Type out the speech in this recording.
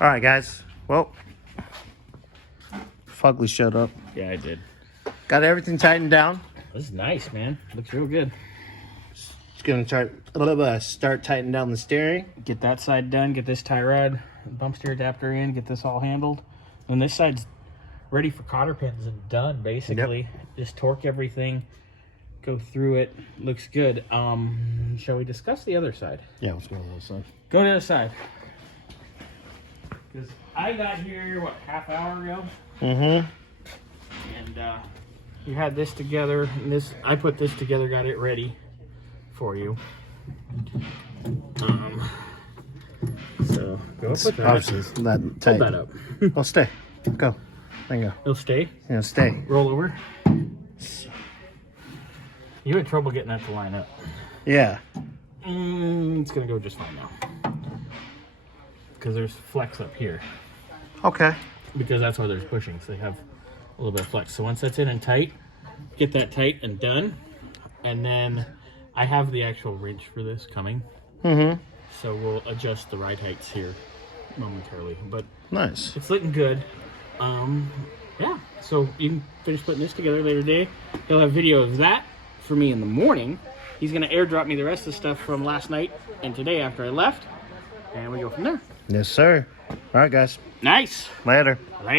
All right, guys. Well, Fugly showed up. Yeah, I did. Got everything tightened down. This is nice, man. Looks real good. Just gonna start tightening down the steering. Get that side done. Get this tie rod, bump steer adapter in. Get this all handled. And this side's ready for cotter pins and done, basically. Yep. Just torque everything. Go through it. Looks good. Shall we discuss the other side? Yeah, let's go to the other side. Go to the other side. Because I got here, what, half hour ago? Mm-hmm. And you had this together, and this, I put this together, got it ready for you. So go up with that. That tight. Hold that up. I'll stay. Go. There you go. It'll stay? Yeah, stay. Roll over. You had trouble getting that to line up. Yeah. It's gonna go just fine now. Because there's flex up here. Okay. Because that's why there's pushing, so they have a little bit of flex. So once that's in and tight, get that tight and done. And then I have the actual wrench for this coming. Mm-hmm. So we'll adjust the ride heights here momentarily. But nice. It's looking good. Yeah, so you can finish putting this together later today. He'll have video of that for me in the morning. He's gonna airdrop me the rest of the stuff from last night and today after I left. And we go from there. Yes, sir. All right, guys. Nice. Later. Later.